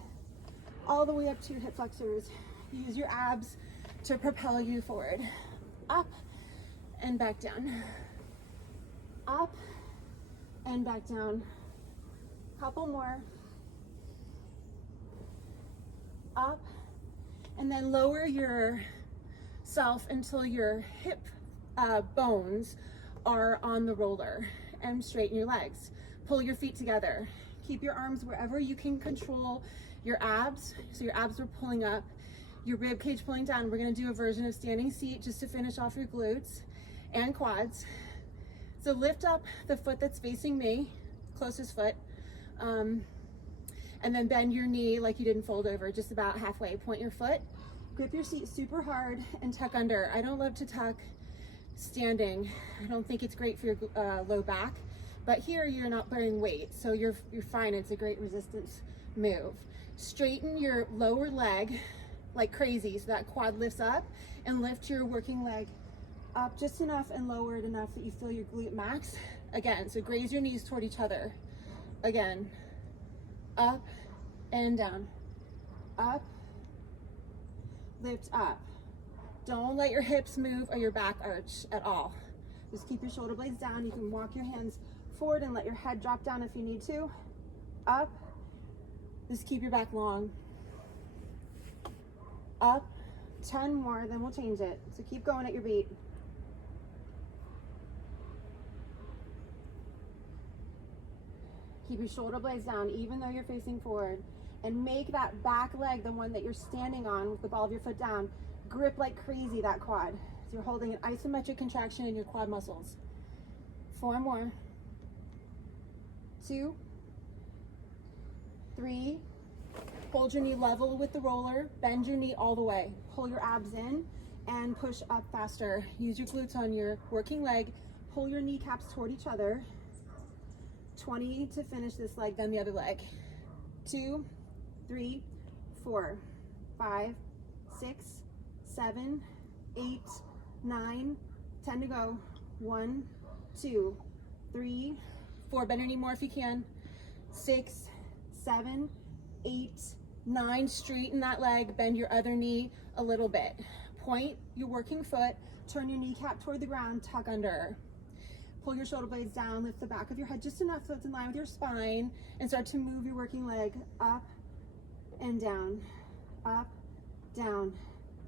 all the way up to your hip flexors. Use your abs to propel you forward. Up and back down. Up and back down. Couple more. Up, and then lower yourself until your hip bones are on the roller, and straighten your legs. Pull your feet together. Keep your arms wherever you can control your abs. So your abs are pulling up, your rib cage pulling down. We're going to do a version of standing seat just to finish off your glutes and quads. So lift up the foot that's facing me, closest foot. And then bend your knee like you didn't fold over, just about halfway. Point your foot, grip your seat super hard, and tuck under. I don't love to tuck standing. I don't think it's great for your low back, but here you're not bearing weight, so you're fine. It's a great resistance move. Straighten your lower leg like crazy so that quad lifts up, and lift your working leg up just enough and lower it enough that you feel your glute max. Again, so graze your knees toward each other. Again. Up and down, up, lift up. Don't let your hips move or your back arch at all. Just keep your shoulder blades down. You can walk your hands forward and let your head drop down if you need to. Up, just keep your back long. Up, 10 more, then we'll change it. So keep going at your beat. Keep your shoulder blades down even though you're facing forward, and make that back leg, the one that you're standing on with the ball of your foot down, grip like crazy that quad. So you're holding an isometric contraction in your quad muscles. 4 more. 2, 3. Hold your knee level with the roller. Bend your knee all the way. Pull your abs in and push up faster. Use your glutes on your working leg. Pull your kneecaps toward each other. 20 to finish this leg, then the other leg. 2, 3, 4, 5, 6, 7, 8, 9, 10 to go. 1, 2, 3, 4. Bend your knee more if you can. 6, 7, 8, 9. Straighten that leg. Bend your other knee a little bit. Point your working foot. Turn your kneecap toward the ground. Tuck under. Pull your shoulder blades down, lift the back of your head just enough so it's in line with your spine, and start to move your working leg up and down,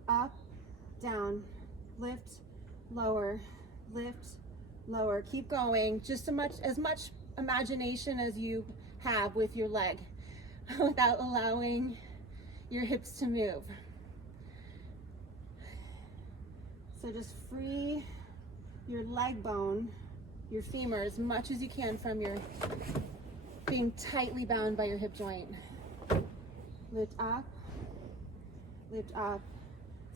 up, down, lift, lower, lift, lower. Keep going, just as much imagination as you have with your leg without allowing your hips to move. So just free your leg bone, your femur, as much as you can from your being tightly bound by your hip joint. Lift up, lift up.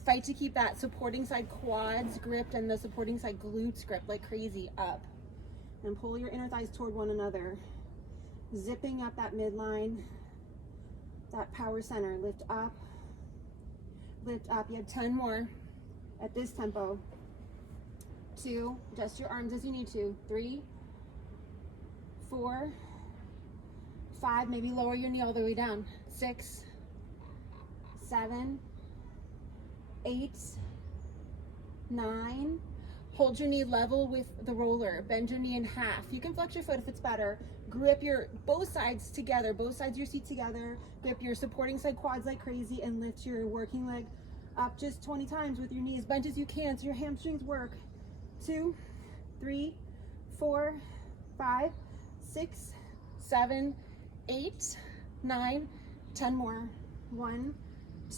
Fight to keep that supporting side quads gripped and the supporting side glutes gripped like crazy. Up. And pull your inner thighs toward one another. Zipping up that midline, that power center. Lift up, lift up. You have 10 more at this tempo. 2, adjust your arms as you need to. 3, 4, 5, maybe lower your knee all the way down. 6, 7, 8, 9. Hold your knee level with the roller. Bend your knee in half. You can flex your foot if it's better. Grip your both sides together, both sides of your seat together. Grip your supporting side quads like crazy and lift your working leg up just 20 times with your knees bent as you can so your hamstrings work. 2, 3, 4, 5, 6, 7, 8, 9, 10 more. 1,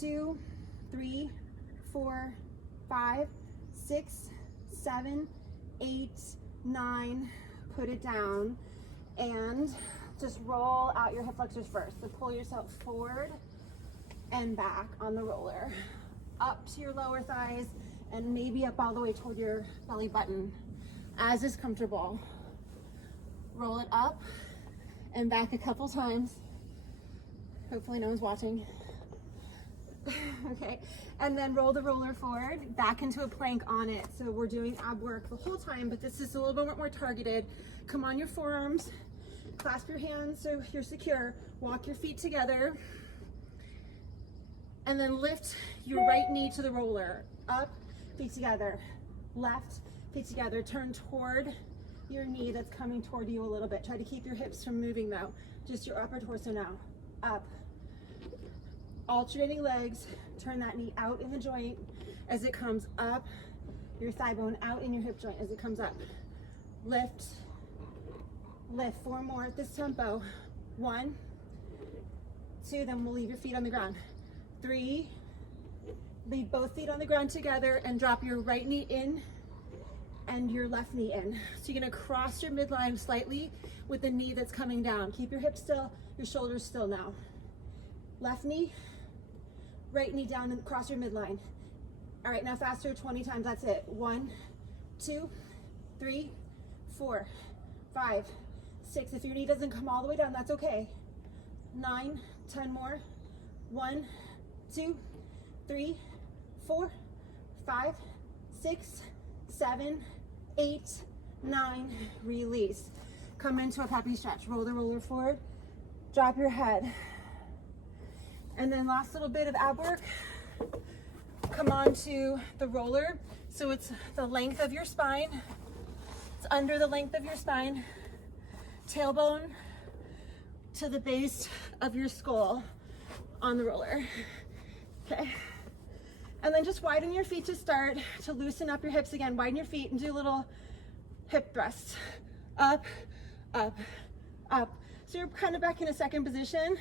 2, 3, 4, 5, 6, 7, 8, 9. Put it down and just roll out your hip flexors first. So pull yourself forward and back on the roller. Up to your lower thighs and maybe up all the way toward your belly button as is comfortable. Roll it up and back a couple times. Hopefully no one's watching. Okay, and then roll the roller forward back into a plank on it. So we're doing ab work the whole time, but this is a little bit more targeted. Come on your forearms, clasp your hands so you're secure. Walk your feet together, and then lift your right knee to the roller. Up, feet together. Left, feet together. Turn toward your knee that's coming toward you a little bit. Try to keep your hips from moving though. Just your upper torso now. Up. Alternating legs. Turn that knee out in the joint as it comes up. Your thigh bone out in your hip joint as it comes up. Lift. Lift. 4 more at this tempo. 1, 2, then we'll leave your feet on the ground. 3, leave both feet on the ground together and drop your right knee in and your left knee in. So you're gonna cross your midline slightly with the knee that's coming down. Keep your hips still, your shoulders still now. Left knee, right knee down and cross your midline. All right, now faster, 20 times, that's it. 1, 2, 3, 4, 5, 6. If your knee doesn't come all the way down, that's okay. 9, 10 more. 1, 2, 3, 4, 5, 6, 7, 8, 9. Release. Come into a puppy stretch. Roll the roller forward. Drop your head. And then last little bit of ab work. Come on to the roller. So it's the length of your spine. It's under the length of your spine. Tailbone to the base of your skull on the roller. Okay. And then just widen your feet to start, to loosen up your hips again. Widen your feet and do a little hip thrusts. Up, up, up. So you're kind of back in a second position.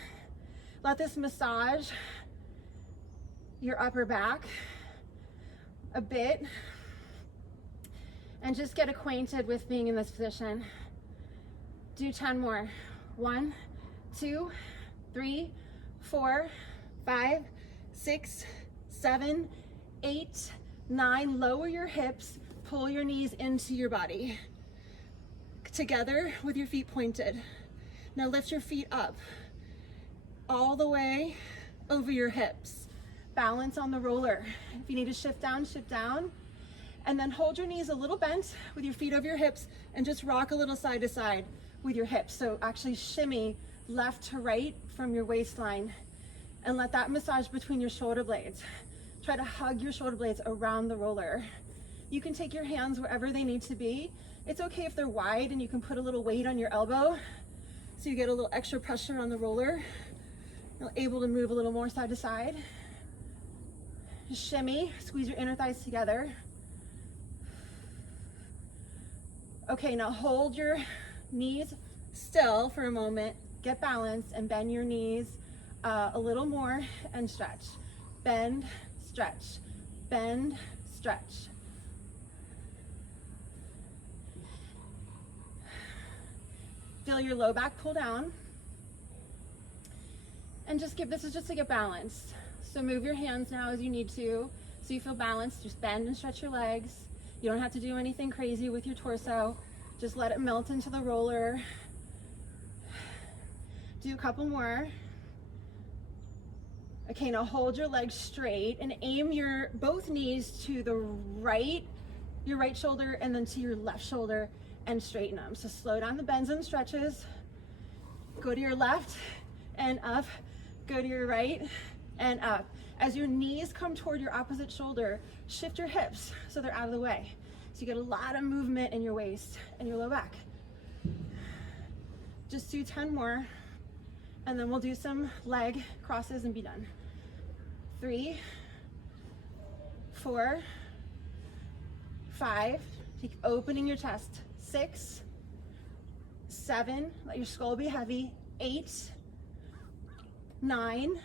Let this massage your upper back a bit and just get acquainted with being in this position. Do 10 more. 1, 2, 3, 4, 5, 6, 7, 8, 9. Lower your hips, pull your knees into your body. Together with your feet pointed. Now lift your feet up all the way over your hips. Balance on the roller. If you need to shift down, and then hold your knees a little bent with your feet over your hips and just rock a little side to side with your hips. So actually shimmy left to right from your waistline and let that massage between your shoulder blades. Try to hug your shoulder blades around the roller. You can take your hands wherever they need to be. It's okay if they're wide and you can put a little weight on your elbow so you get a little extra pressure on the roller. You're able to move a little more side to side. shimmy, squeeze your inner thighs together. Okay, now hold your knees still for a moment, get balanced, and bend your knees a little more and stretch. Bend, stretch, bend, stretch. Feel your low back pull down. And just this is just to get balanced. So move your hands now as you need to, so you feel balanced. Just bend and stretch your legs. You don't have to do anything crazy with your torso. Just let it melt into the roller. Do a couple more. Okay, now hold your legs straight and aim your both knees to the right, your right shoulder, and then to your left shoulder, and straighten them. So slow down the bends and stretches. Go to your left and up. Go to your right and up. As your knees come toward your opposite shoulder, shift your hips so they're out of the way. So you get a lot of movement in your waist and your low back. Just do 10 more, and then we'll do some leg crosses and be done. 3, 4, 5, keep opening your chest. 6, 7, let your skull be heavy. 8, 9,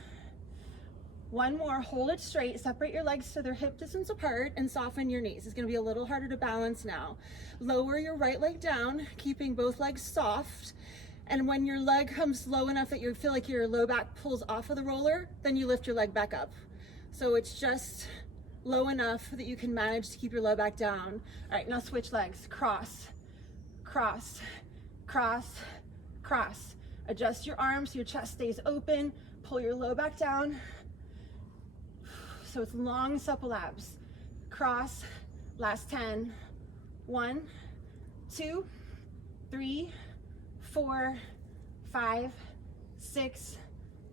one more, hold it straight, separate your legs so they're hip distance apart, and soften your knees. It's gonna be a little harder to balance now. Lower your right leg down, keeping both legs soft, and when your leg comes low enough that you feel like your low back pulls off of the roller, then you lift your leg back up. So it's just low enough that you can manage to keep your low back down. All right, now switch legs. Cross, cross, cross, cross. Adjust your arms so your chest stays open. Pull your low back down. So it's long, supple abs. Cross, last 10. 1, 2, 3, 4, 5, 6,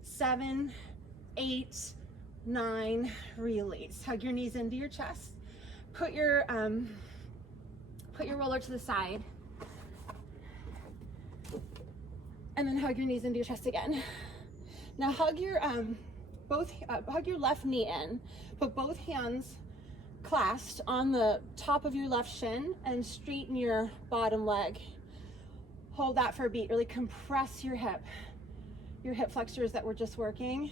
7, 8, 9. Release. Hug your knees into your chest. Put your roller to the side. And then hug your knees into your chest again. Now hug your hug your left knee in. Put both hands clasped on the top of your left shin and straighten your bottom leg. Hold that for a beat. Really compress your hip flexors that we're just working.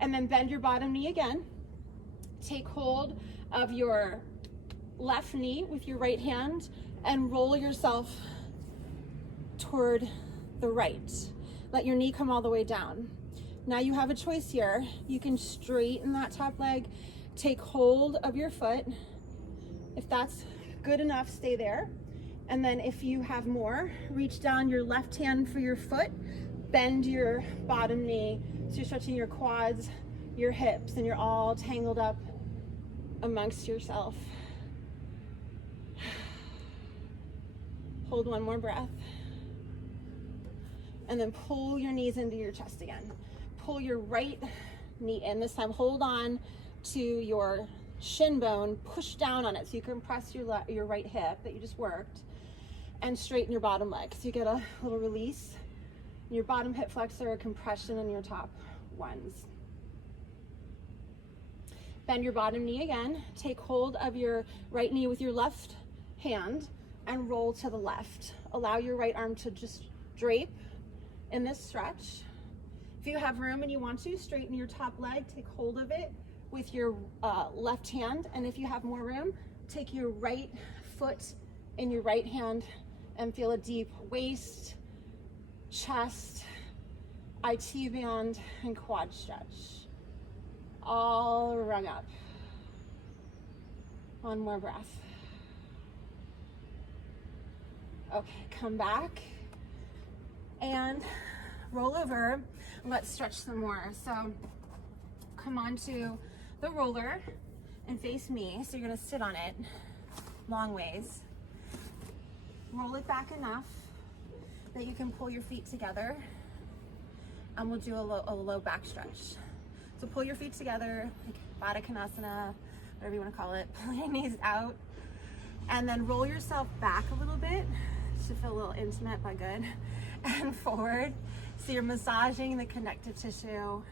And then bend your bottom knee again. Take hold of your left knee with your right hand and roll yourself toward the right. Let your knee come all the way down. Now you have a choice here. You can straighten that top leg, take hold of your foot. If that's good enough, stay there. And then if you have more, reach down your left hand for your foot, bend your bottom knee. So you're stretching your quads, your hips, and you're all tangled up amongst yourself. Hold one more breath. And then pull your knees into your chest again. Pull your right knee in. This time hold on to your shin bone, push down on it so you can press your right hip that you just worked, and straighten your bottom leg. So you get a little release in your bottom hip flexor, a compression in your top ones. Bend your bottom knee again. Take hold of your right knee with your left hand and roll to the left. Allow your right arm to just drape in this stretch. If you have room and you want to, straighten your top leg, take hold of it with your left hand, and if you have more room, take your right foot in your right hand and feel a deep waist, chest, IT band, and quad stretch. All rung up. One more breath. Okay, come back and roll over. Let's stretch some more. So come onto the roller and face me. So you're gonna sit on it long ways. Roll it back enough that you can pull your feet together, and we'll do a low back stretch. So pull your feet together, like Baddha Konasana, whatever you want to call it. Pull your knees out, and then roll yourself back a little bit to feel a little intimate but good, and forward. So you're massaging the connective tissue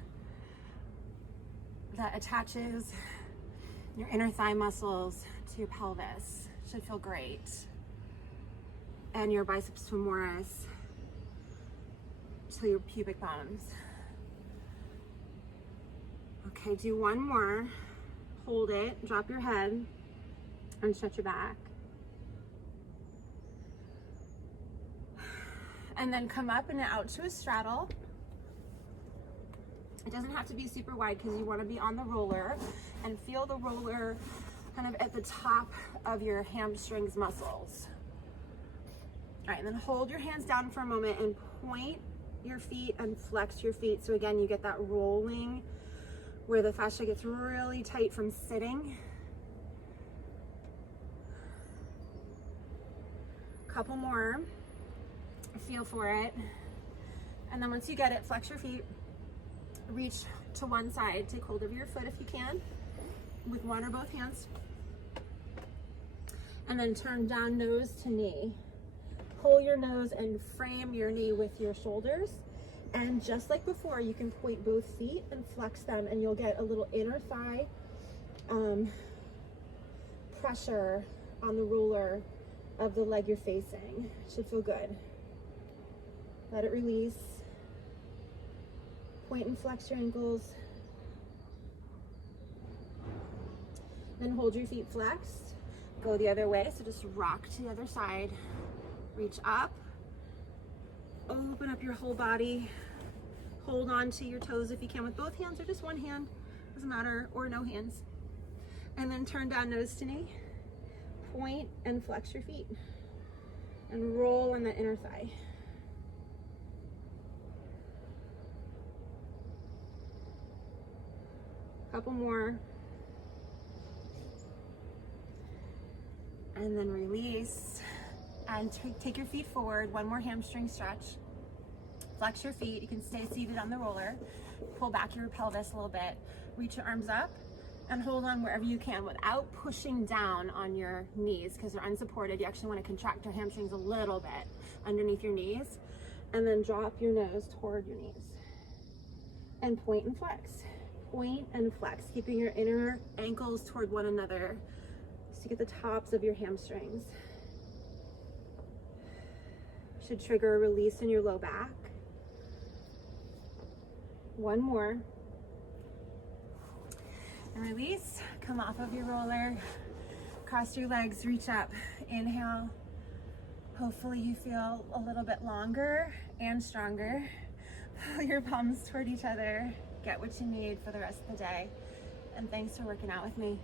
that attaches your inner thigh muscles to your pelvis. Should feel great. And your biceps femoris to your pubic bones. Okay, do one more. Hold it, drop your head, and stretch your back. And then come up and out to a straddle. It doesn't have to be super wide because you want to be on the roller and feel the roller kind of at the top of your hamstrings muscles. All right, and then hold your hands down for a moment and point your feet and flex your feet. So again, you get that rolling where the fascia gets really tight from sitting. Couple more, feel for it. And then once you get it, flex your feet, reach to one side, take hold of your foot if you can, with one or both hands. And then turn down nose to knee. Pull your nose and frame your knee with your shoulders. And just like before, you can point both feet and flex them, and you'll get a little inner thigh pressure on the roller of the leg you're facing. Should feel good. Let it release. Point and flex your ankles. Then hold your feet flexed. Go the other way, so just rock to the other side. Reach up. Open up your whole body. Hold on to your toes if you can with both hands or just one hand. Doesn't matter, or no hands. And then turn down nose to knee. Point and flex your feet. And roll on the inner thigh. Couple more. And then release. And take your feet forward. One more hamstring stretch. Flex your feet. You can stay seated on the roller. Pull back your pelvis a little bit. Reach your arms up and hold on wherever you can without pushing down on your knees because they're unsupported. You actually want to contract your hamstrings a little bit underneath your knees. And then drop your nose toward your knees. And point and flex. Point and flex, keeping your inner ankles toward one another so you get the tops of your hamstrings. Should trigger a release in your low back. One more. And release. Come off of your roller. Cross your legs, reach up. Inhale. Hopefully you feel a little bit longer and stronger. Pull your palms toward each other. Get what you need for the rest of the day. And thanks for working out with me.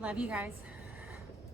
Love you guys.